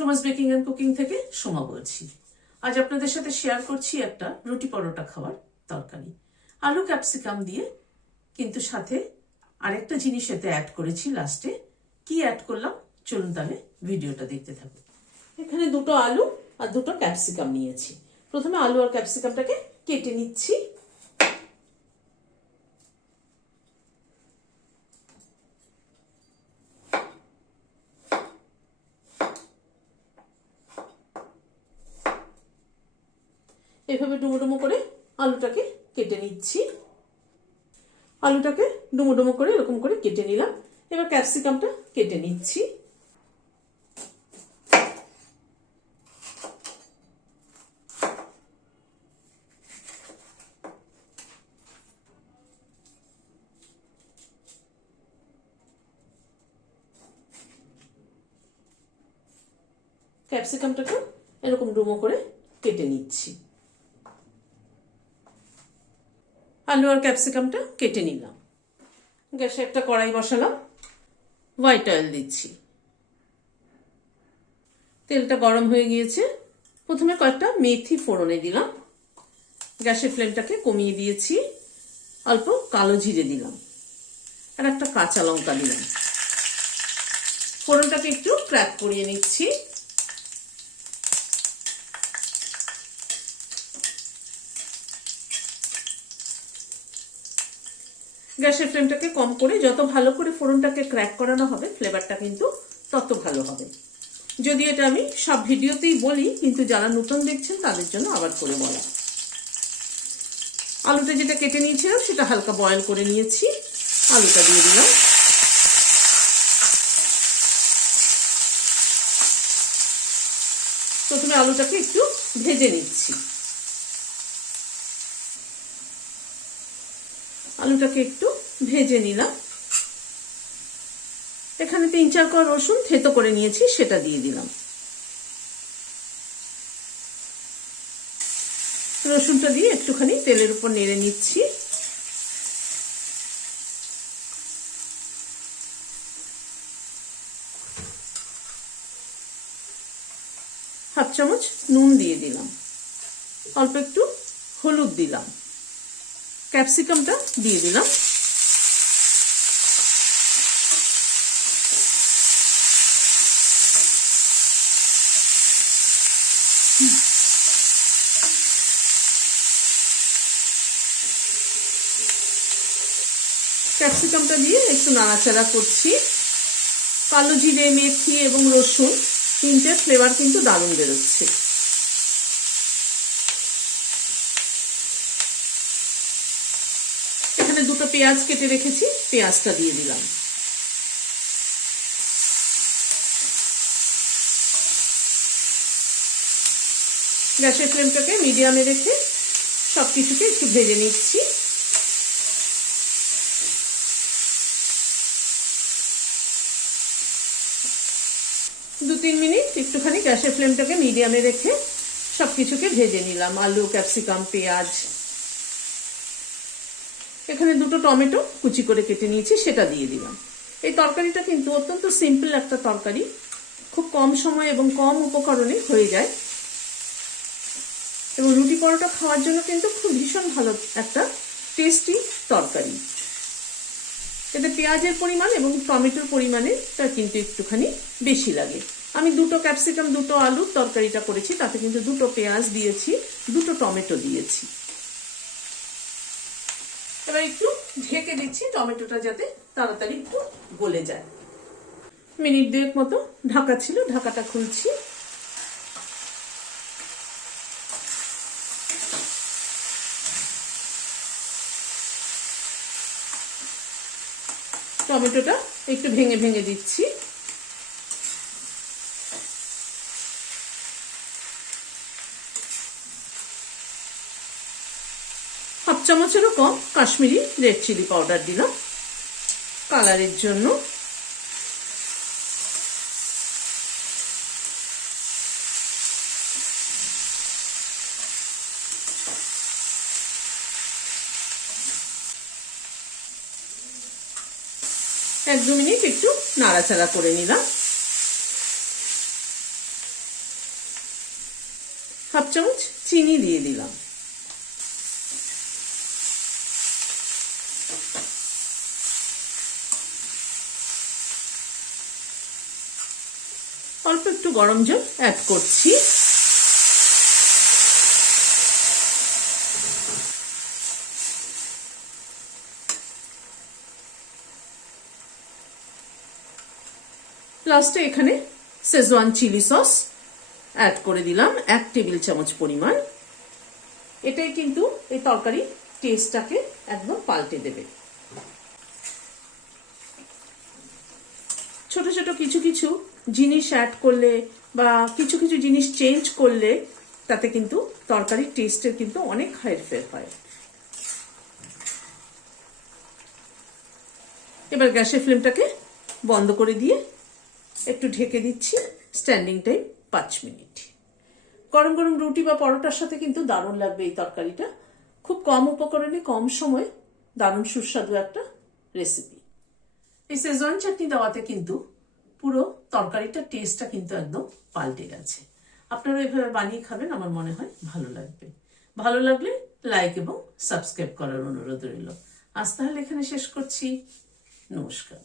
Soma's baking and cooking থেকে সোমা বলছি। আজ আপনাদের সাথে শেয়ার করছি একটা রুটি পরোটা খাওয়ার তরকারি, আলু ক্যাপসিকাম দিয়ে। কিন্তু সাথে আরেকটা জিনিস এতে অ্যাড করেছি লাস্টে। কি অ্যাড করলাম চলুন তাহলে ভিডিওটা দেখতে থাকুন। এখানে দুটো আলু আর দুটো ক্যাপসিকাম নিয়েছি। প্রথমে আলু আর ক্যাপসিকামটাকে কেটে নিচ্ছি। এভাবে ডুমো ডুমো করে আলুটাকে কেটে নিচ্ছি। আলুটাকে ডুমো ডুমো করে এরকম করে কেটে নিলাম। এবার ক্যাপসিকামটা কেটে নিচ্ছি। ক্যাপসিকামটাকে এরকম ডুমো করে কেটে নিচ্ছি। আলু আর ক্যাপসিকামটা কেটে নিলাম। গ্যাসে একটা কড়াই বসালাম, হোয়াইট অয়েল দিচ্ছি। তেলটা গরম হয়ে গিয়েছে। প্রথমে কয়েকটা মেথি ফোড়নে দিলাম। গ্যাসের ফ্লেমটাকে কমিয়ে দিয়েছি। অল্প কালো জিরে দিলাম আর একটা কাঁচা লঙ্কা দিলাম। ফোড়নটাকে একটু ক্র্যাক করিয়ে নিচ্ছি। গ্যাসের ফ্লেমটাকে কম করে যত ভালো করে ফোড়নটাকে ক্র্যাক করানো হবে ফ্লেভারটা কিন্তু তত ভালো হবে। যদি এটা আমি সব ভিডিওতেই বলি, কিন্তু যারা নতুন দেখছেন তাদের জন্য আবার করে বলা। আলুটা যেটা কেটে নিয়েছিলাম সেটা হালকা বয়েল করে নিয়েছি। আলুটা দিয়ে দিলাম। প্রথমে আলুটাকে একটু ভেজে নিচ্ছি। আলুটাকে একটু ভেজে নিলাম। এখানে 3-4 কোয়া রসুন থেতো করে নিয়েছি, সেটা দিয়ে দিলাম। রসুনটা দিয়ে একটুখানি তেলের উপর নেড়ে নিচ্ছি। হাফ চামচ নুন দিয়ে দিলাম। অল্প একটু হলুদ দিলাম। ক্যাপসিকামটা দিয়ে দিলাম। ক্যাপসিকামটা দিয়ে একটু নাড়াচাড়া করছি। কালো জিরে, মেথি এবং রসুন তিনটে ফ্লেভার কিন্তু দারুণ বেরোচ্ছে। এখানে দুটো পেঁয়াজ কেটে রেখেছি, পেঁয়াজটা দিয়ে দিলাম। গ্যাসের ফ্লেমটাকে মিডিয়ামে রেখে সবকিছুকে একটু ভেজে নিচ্ছি। দু 3 মিনিট একটুখানি গ্যাসের ফ্লেমটাকে মিডিয়ামে রেখে সবকিছুকে ভেজে নিলাম। আলু, ক্যাপসিকাম, পেঁয়াজ। এখানে দুটো টমেটো কুচি করে কেটে নিয়েছি, সেটা দিয়ে দিলাম। এই তরকারিটা কিন্তু অত্যন্ত সিম্পল একটা তরকারি, খুব কম সময় এবং কম উপকরণে হয়ে যায় এবং রুটি পরোটা খাওয়ার জন্য কিন্তু খুব ভীষণ ভালো একটা টেস্টি তরকারি। এতে পেঁয়াজের পরিমাণ এবং টমেটোর পরিমাণেটা কিন্তু একটুখানি বেশি লাগে। আমি দুটো ক্যাপসিকাম, দুটো আলুর তরকারিটা করেছি, তাতে কিন্তু দুটো পেঁয়াজ দিয়েছি, দুটো টমেটো দিয়েছি। এবার একটু ঢেকে দিচ্ছি টমেটোটা যাতে তাড়াতাড়ি একটু গলে যায়। মিনিট 2 মতো ঢাকা ছিল, ঢাকাটা খুলছি। টমেটোটা একটু ভেঙে ভেঙে দিচ্ছি। হাফ চামচেরও কম কাশ্মীরি রেড চিলি পাউডার দিলাম কালারের জন্য। এক 2 মিনিট একটু নাড়াচাড়া করে নিলাম। গ্যাসের ফ্লেমটাকে মিডিয়ামে রেখে সবকিছুকে ভেজে নিচ্ছি। 1-2 মিনিট একটু নাড়াচাড়া করে নিলাম। প্রথমে আলু আর ক্যাপসিকামটা হাফ চামচ চিনি দিয়ে দিলাম। অল্প একটু গরম জল অ্যাড করছি। লাস্টে এখানে শেজওয়ান চিলি সস অ্যাড করে দিলাম 1 টেবিল চামচ পরিমাণ। এটাই কিন্তু এই তরকারি টেস্টটাকে একদম পাল্টে দেবে। ছোট ছোট কিছু কিছু জিনিস অ্যাড করলে বা কিছু কিছু জিনিস চেঞ্জ করলে তাতে কিন্তু তরকারির টেস্টের কিন্তু অনেক হেরফের হয়। এবার গ্যাসের ফ্লেমটাকে বন্ধ করে দিয়ে একটু ঢেকে দিচ্ছি। Standing time 5 minute. গরম গরম রুটি বা পরোটার সাথে কিন্তু দারুণ লাগবে এই তরকারিটা। খুব কম উপকরণে কম সময় দারুণ সুস্বাদু একটা রেসিপি। এই শেজওয়ান চাটনি দেওয়াতে কিন্তু পুরো তরকারিটার টেস্টটা কিন্তু একদম পাল্টে গেছে। আপনারা এভাবে বানিয়ে খাবেন, আমার মনে হয় ভালো লাগবে। ভালো লাগলে লাইক এবং সাবস্ক্রাইব করার অনুরোধ রইল। আজ তাহলে এখানে শেষ করছি। নমস্কার।